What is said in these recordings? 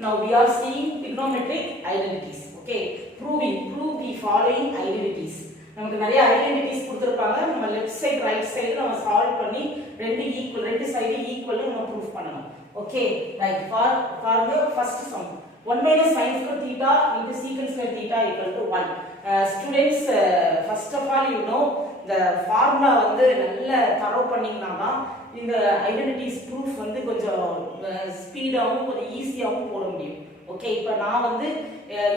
now we are seeing trigonometric identities. Okay, prove the following identities. நமக்கு நிறைய identities கொடுத்திருப்பாங்க. நம்ம லெஃப்ட் சைடு ரைட் சைடு நம்ம solve பண்ணி ரெண்டு சைடு ஈக்குவல் நம்ம ப்ரூஃப் பண்ணணும். Okay right. For the first sum 1 minus sin square theta into secant square theta equal to 1. Students, first of all you know the formula வந்து நல்ல தரவு பண்ணீங்கனா இந்த ஐடென்டிட்டிஸ் ப்ரூஃப் வந்து கொஞ்சம் ஸ்பீடாவும் கொஞ்சம் ஈஸியாவும் போட முடியும். ஓகே, இப்போ நான் வந்து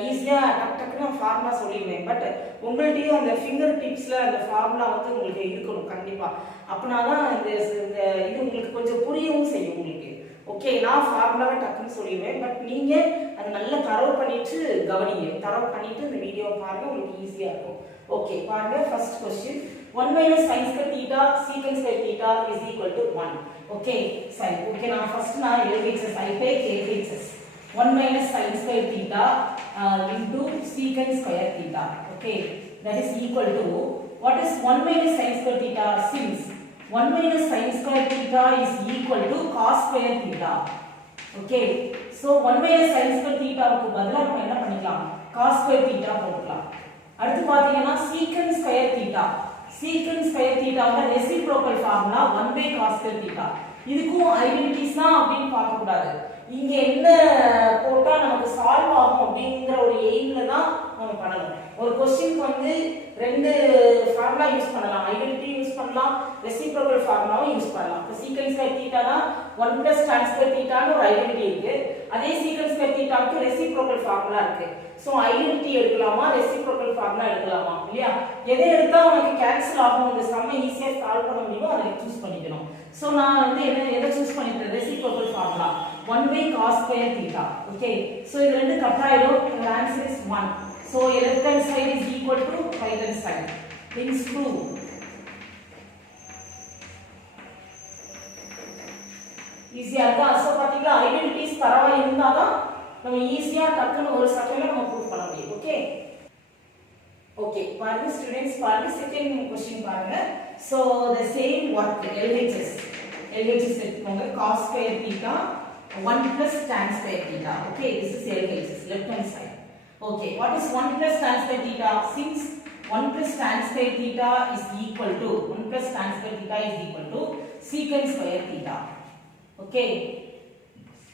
ஈஸியா டக்குன்னு ஃபார்முலா சொல்லிடுவேன். பட் உங்கள்கிட்டயும் அந்த ஃபிங்கர் டிப்ஸ்ல அந்த ஃபார்முலா வந்து உங்களுக்கு இருக்கணும் கண்டிப்பா. அப்படினாதான் இது உங்களுக்கு கொஞ்சம் புரியவும் செய்யும் உங்களுக்கு. ஓகே, நான் ஃபார்முலாவை டக்குன்னு சொல்லிடுவேன். பட் நீங்க அதை நல்லா தரவு பண்ணிட்டு கவனிங்க. தரவு பண்ணிட்டு இந்த வீடியோவை பாருங்க, உங்களுக்கு ஈஸியா இருக்கும். ஓகே, பாருங்க. First question 1 minus sin square theta secant square theta is equal to 1. Okay சரி. ஓகே, நான் first LHS I take LHS 1 minus sin square theta into secant square theta. Okay, that is equal to what is 1 minus sin square theta? Since 1 minus sin square theta is equal to cos square theta. Okay, so 1 minus sin square theta க்கு பதிலா நம்ம என்ன பண்ணிக்கலாம்? cos square theta போட்டுக்கலாம். அடுத்து பாத்தீங்கன்னா secant square theta. secant square theta ஓட reciprocal formula 1 by cos square theta. இதுக்கும் ஐடென்டிட்டிஸ் தான் அப்படினு பார்க்க கூடாது. இங்க என்ன போட்டா நமக்கு சால்வ் ஆகும் அப்படிங்கற ஒரு எய்ம்ல தான் நம்ம பண்ணணும். ஒரு क्वेश्चनக்கு வந்து ரெண்டு ஃபார்முலா யூஸ் பண்ணலாம். ஐடென்டிட்டி யூஸ் பண்ணலாம், ரெசிப்ரோக்கல் ஃபார்முலாவும் யூஸ் பண்ணலாம். இப்போ secant square theta னா 1 plus tan square theta னு ஒரு ஐடென்டிட்டி இருக்கு. அதே secant square theta க்கு ரெசிப்ரோக்கல் ஃபார்முலா இருக்கு. சோ ஐடென்டிட்டி எடுக்கலாமா, ரெசிப்ரோக்கல் ஃபார்முலா எடுக்கலாமா இல்லையா? எதை எடுத்தா உங்களுக்கு கேன்சல் ஆகும், இந்த சம்மை ஈஸியா சால்வ் பண்ண முடியுமோ அதை சூஸ் பண்ணிக்கணும். சோ நான் வந்து எதை சூஸ் பண்ணிட்டேன்? Reciprocal formula 1 by cos square theta. Okay, so இது ரெண்டு கட் ஆயிடும். the answer is 1. so left hand side is equal to right hand side. things prove. ஈஸியா இருக்கா? சோ பாத்தீங்களா, ஐடென்டிட்டிஸ் தரவா இருந்தாதான் நம்ம ஈஸியா டக்குன்னு ஒரு செகண்ட்ல நம்ம ப்ரூவ் பண்ண முடியும். ஓகே ஓகே, பாருங்க ஸ்டூடண்ட்ஸ், பாருங்க செகண்ட் क्वेश्चन பாருங்க. so the same work LHS எடுத்துக்கோங்க. cos square theta 1 plus tan square theta. Okay, this is LHS, left hand side. Okay, what is 1 plus tan square theta? Since 1 plus tan square theta is equal to 1 plus tan square theta is equal to secant square theta. Okay,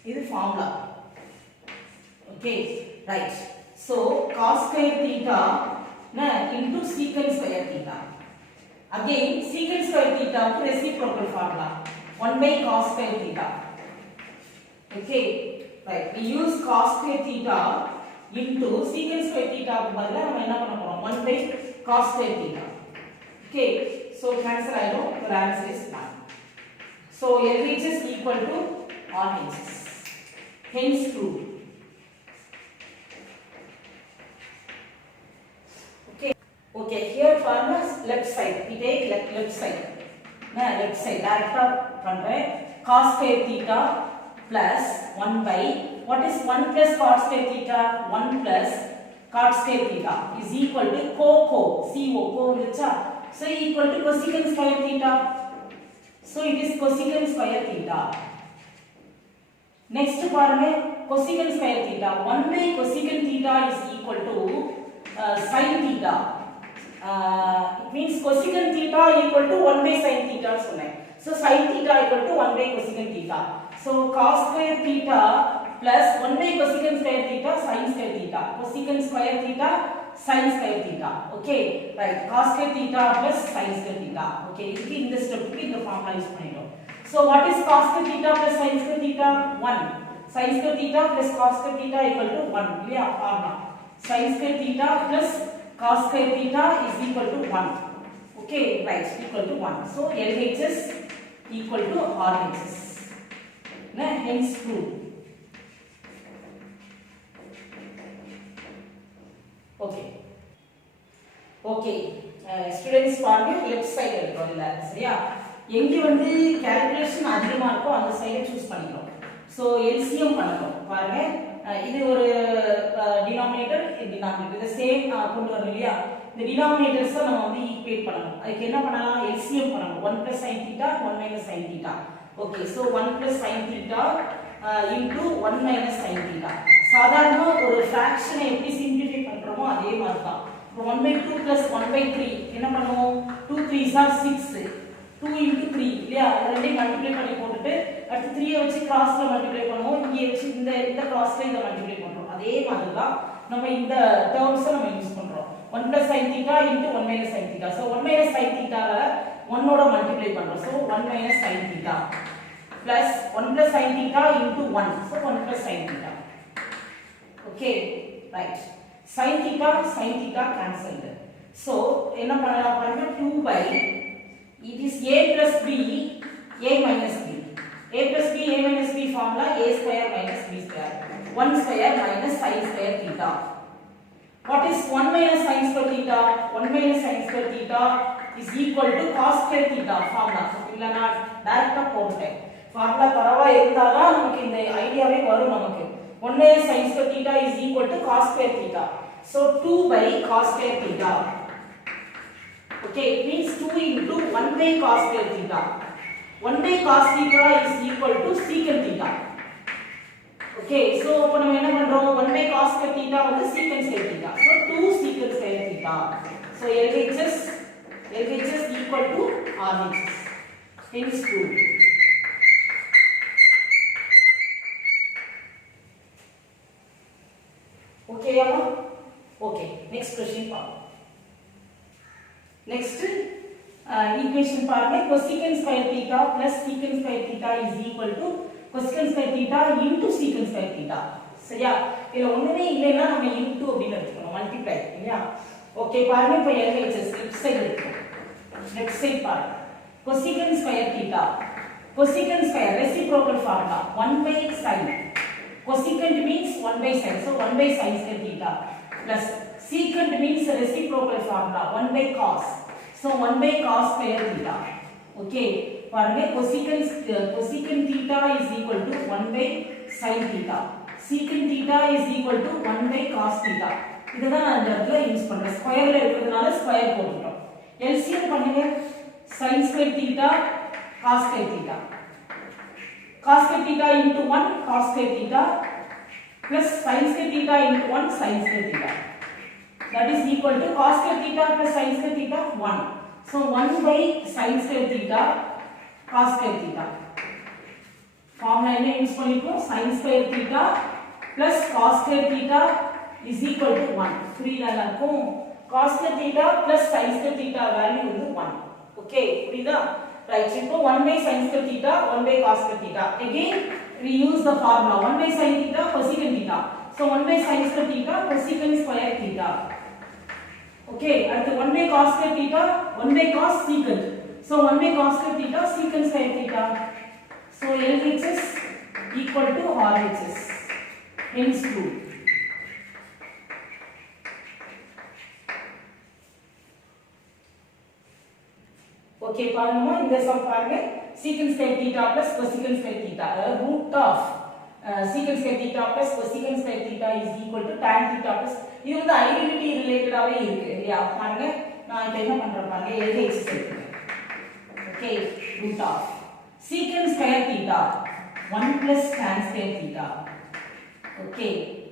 இது formula. Okay, right. so cos square theta into secant square theta. Again secant square theta க்கு reciprocal formula 1 by cos square theta. Okay, right. we use cos square theta into secant square theta க்கு பதிலா நம்ம என்ன பண்ண போறோம்? 1 by cos square theta. Okay, so cancel ஆயிடும். the answer is 1. so LHS equal to RHS, hence true. Okay, here formulas left side. We take left side. left side direct பண்றேன். cos square theta plus 1 by what is 1 plus cos square theta? 1 plus cos square theta is equal to co வந்துச்சா? so equal to cosecant square theta. so it is cosecant square theta. next பாருங்க, cosecant square theta 1 by cosecant theta is equal to sin theta. it means cosecant theta equal to 1 by sin theta சொன்னேன். so sin theta equal to 1 by cosecant theta. so cos square theta plus 1 by cosecant square theta sin square theta. cosecant square theta sin square theta. okay, right. cos square theta plus sin square theta. okay, இதுக்கு இந்த ஸ்டெப்புக்கு இந்த formula use பண்ணிட்டோம். so what is cos square theta plus sin square theta? 1. sin square theta plus cos square theta equal to 1 இல்லையா? Formula sin square theta plus cos square theta is equal to 1. okay, right, equal to 1. so LHS equal to RHS. hence true. okay okay, students பாருங்க left side எடுக்கணும் இல்ல சரியா? எங்க வந்து calculation அதிகமா இருக்கோ அந்த சைடை சூஸ் பண்ணிக்கணும். சோ LCM பண்ணணும். பாருங்க, இது ஒரு டினாமினேட்டர், இது டினாமினேட்டர், இது சேம் கொண்டு வரணும் இல்லையா? இந்த டினாமினேட்டர்ஸ் நம்ம வந்து ஈக்குவேட் பண்ணணும். அதுக்கு என்ன பண்ணலாம்? LCM பண்ணணும். 1 plus sin theta 1 minus sin theta. okay, so 1 plus sin theta into 1 minus sin theta. சாதாரணமா ஒரு fraction எப்படி simplify பண்றோமோ அதே மாதிரி தான். 1 by 2 plus 1 by 3 என்ன பண்ணுவோம்? 2 3s are 6. 2 into 3 இல்லையா? ரெண்டையும் மல்டிப்ளை பண்ணி போட்டுட்டு அடுத்து 3 வச்சு கிராஸ்ல மல்டிப்ளை பண்ணுவோம். இங்கே வச்சு இந்த கிராஸ்ல இத மல்டிப்ளை பண்றோம். அதே மாதிரி தான் நம்ம இந்த டேர்ம்ஸ் நம்ம யூஸ் பண்றோம். 1 plus sin theta into 1 minus sin theta. So 1 minus sin theta ல 1 ஓட மல்டிப்ளை பண்றோம். So 1 minus sin theta plus 1 plus sin theta into 1. So 1 plus sin theta. Okay, right. Sin theta cancelled. So என்ன பண்ணலாம் பாருங்க 2 by it is a plus b a minus b. A plus b a minus b formula a square minus b square. 1 square minus sin square theta. What is 1 minus sin square theta? 1 minus sin square theta is equal to cos square theta formula. இல்ல நான் டைரக்ட்டா போடுறேன். formula தரவா இருந்தாதான் நமக்கு இந்த ஐடியாவே வரும் நமக்கு. 1 minus sin square theta is equal to cos square theta. So 2 by cos square theta. Okay, it means 2 into 1 by cos square theta. 1 by cos theta is equal to secant theta. Okay, so இப்போ நம்ம என்ன பண்றோம்? 1 by cos square theta வந்து secant square theta. So 2 secant square theta. So LHS equal to RHS. Hence 2. Okay, Amma? Okay, next question பாருங்க. Next equation பாருங்க. cosecant square theta plus secant square theta is equal to cosecant square theta into secant square theta. சரியா? இதுல ஒண்ணுமே இல்லைன்னா நம்ம into அப்படினு எடுத்துக்கணும். Multiply இல்லையா? ஓகே பாருங்க இப்போ LHS லெஃப்ட் சைடு இருக்கு. லெஃப்ட் சைடு பாருங்க. cosecant square theta. cosecant square reciprocal formula 1 by sin. Cosecant means 1 by sin. So 1 by sin square theta plus secant means reciprocal formula 1 by cos. So 1 by cos square theta. Okay. பாருங்க cosecant theta is equal to 1 by sin theta. Secant theta is equal to 1 by cos theta. இதுதான் நான் இந்த இடத்துல use பண்றேன். ஸ்கொயர்ல இருக்கிறதுனால square போட்டுட்டோம். LCM பண்ணுங்க. sin square theta cos square theta. Cos square theta into 1 cos square theta plus sin square theta into 1 sin square theta. That is equal to cos square theta plus sin square theta 1. So 1 by sin square theta cos square theta. Formula என்ன use பண்ணிருக்கோம்? sin square theta plus cos square theta is equal to 1. புரியுதா எல்லாருக்கும்? cos square theta plus sin square theta value வந்து 1. Okay புரியுதா? Right, so 1 by sin square theta, 1 by cos square theta. Again, we use the formula 1 by sin theta, cosecant theta. So 1 by sin square theta, cosecant square theta. Okay, at 1 by cos square theta, 1 by cos secant. So 1 by cos square theta, secant square theta. So LHS equal to RHS. Hence 2. Okay பாருங்க இந்த some பாருங்க secant square theta plus cosecant square theta root of secant square theta plus cosecant square theta is equal to tan theta plus இது வந்து identity ரிலேட்டடாவே இருக்கு இல்லையா பாருங்க நான் இப்போ என்ன பண்றேன் பாருங்க LHS எடுத்துக்கிறேன் okay root of secant square theta 1 plus tan square theta okay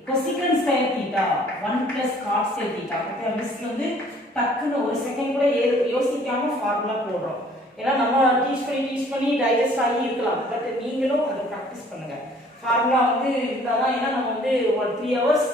cosecant square theta 1 plus cot square theta okay miss வந்து டக்குன்னு ஒரு செகண்ட் கூட யோசிக்காம ஃபார்முலா போடுறோம் ஏன்னா நம்ம டீச் பண்ணி டைஜஸ்ட் ஆகி இருக்கலாம் பட் நீங்களும் அதை ப்ராக்டிஸ் பண்ணுங்க ஃபார்முலா வந்து இருந்தாதான் ஏன்னா நம்ம வந்து ஒரு 3 ஹவர்ஸ்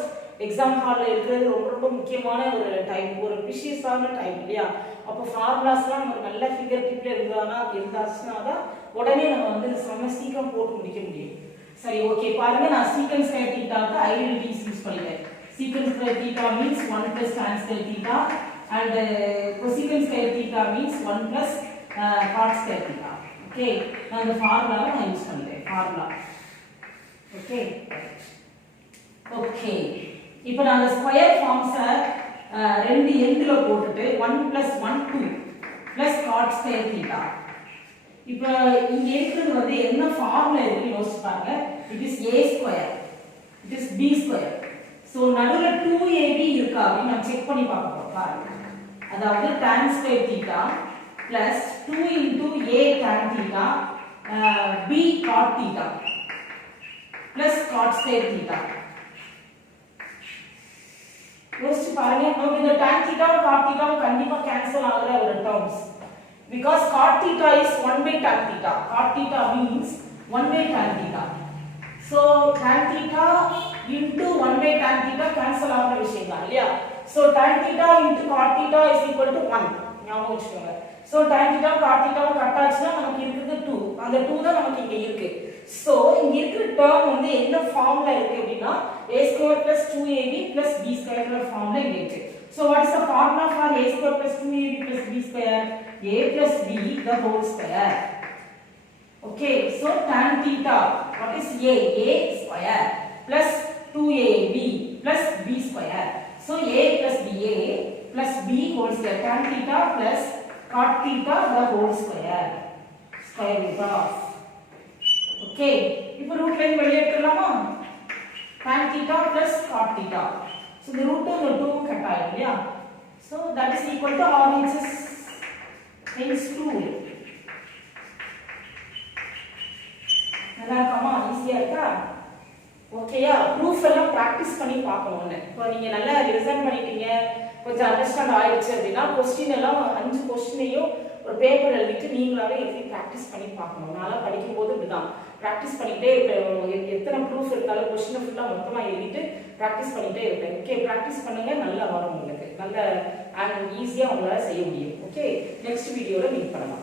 எக்ஸாம் ஹாலில் இருக்கிறது ரொம்ப ரொம்ப முக்கியமான ஒரு டைம் ஒரு ப்ரிஷியஸான டைம் இல்லையா அப்போ ஃபார்முலாஸ்லாம் நமக்கு நல்ல ஃபிங்கர் டிப்ல இருந்தாச்சுன்னா தான் உடனே நம்ம வந்து செம்ம சீக்கிரம் போட்டு முடிக்க முடியும் சரி ஓகே பாருங்க நான் secant square thetaக்கு ஐடென்டிட்டிஸ் யூஸ் பண்ணிட்டேன் secant square theta means 1 plus tan square theta and cosecant square theta means 1 plus cot square theta. Okay, நான் இந்த ஃபார்முலாவை நான் யூஸ் பண்ணிட்டேன் ஃபார்முலா. Okay. Okay. இப்போ நான் அந்த ஸ்கொயர் ஃபார்ம்ஸை ரெண்டு எண்ட்ல போட்டுட்டு 1 plus 1 2 plus cot square theta. இப்போ இங்க இருக்கிறது வந்து என்ன ஃபார்முலா இருக்குன்னு யோசிச்சு பாருங்க. It is a square. It is b square. So நடுவுல 2ab இருக்கா அப்படின்னு நான் செக் பண்ணி பார்ப்போம் பாருங்க. அதாவது tan square theta plus 2 into a tan theta b cot theta. plus cot square theta. யோசிச்சு பாருங்க, நமக்கு இந்த tan theta cot theta கண்டிப்பா கேன்சல் ஆகுற ஒரு terms. Because cot theta is 1 by tan theta. Cot theta means 1 by tan theta. So tan theta into 1 by tan theta cancel ஆகுற விஷயம் தான் இல்லையா? So tan theta into cot theta is equal to 1. ஞாபகம் வச்சுக்கோங்க. So tan theta cot theta cut ஆச்சுனா நமக்கு இருக்குது 2. அந்த 2 தான் நமக்கு இங்க இருக்கு. So இங்க இருக்கிற term வந்து என்ன ஃபார்ம்ல இருக்கு அப்படினா a square plus 2ab plus b square ங்கற ஃபார்ம்ல இருக்கு. So what is the formula for a square plus 2ab plus b square? A plus b the whole square. Okay, so tan theta, what is a? A square plus 2ab plus b square. So a plus ba plus b whole square. Tan theta plus cot theta the whole square. Square root of. Okay, இப்போ root line வெளிய எடுத்துடலாமா? Tan theta plus cot theta. So the root of the 2 cut ஆயிடும் இல்லையா? So that is equal to RHS times 2. நல்லா இருக்குமா? ஈஸியா இருக்கா? ஓகேயா? Proof எல்லாம் பிராக்டிஸ் பண்ணி பார்க்கணும்னு. இப்போ நீங்க நல்லா ரிவிஷன் பண்ணிட்டீங்க, கொஞ்சம் அண்டர்ஸ்டாண்ட் ஆயிடுச்சு அப்படின்னா क्वेश्चन எல்லாம் 5 क्वेश्चनையும் ஒரு பேப்பர் எழுதிட்டு நீங்களாவே எழுதி பிராக்டிஸ் பண்ணி பார்க்கணும். நாளா படிக்கும்போது இப்படிதான் பிராக்டிஸ் பண்ணிட்டே இருப்பேன். எத்தனை ப்ரூஃப் இருந்தாலும் क्वेश्चन ஃபுல்லா மொத்தமா எழுதிட்டு பிராக்டிஸ் பண்ணிட்டே இருப்பேன். ஓகே, பிராக்டிஸ் பண்ணுங்க, நல்லா வரும் உங்களுக்கு. நல்ல ஈஸியா உங்களால செய்ய முடியும். ஓகே, நெக்ஸ்ட் வீடியோல மீட் பண்ணலாம்.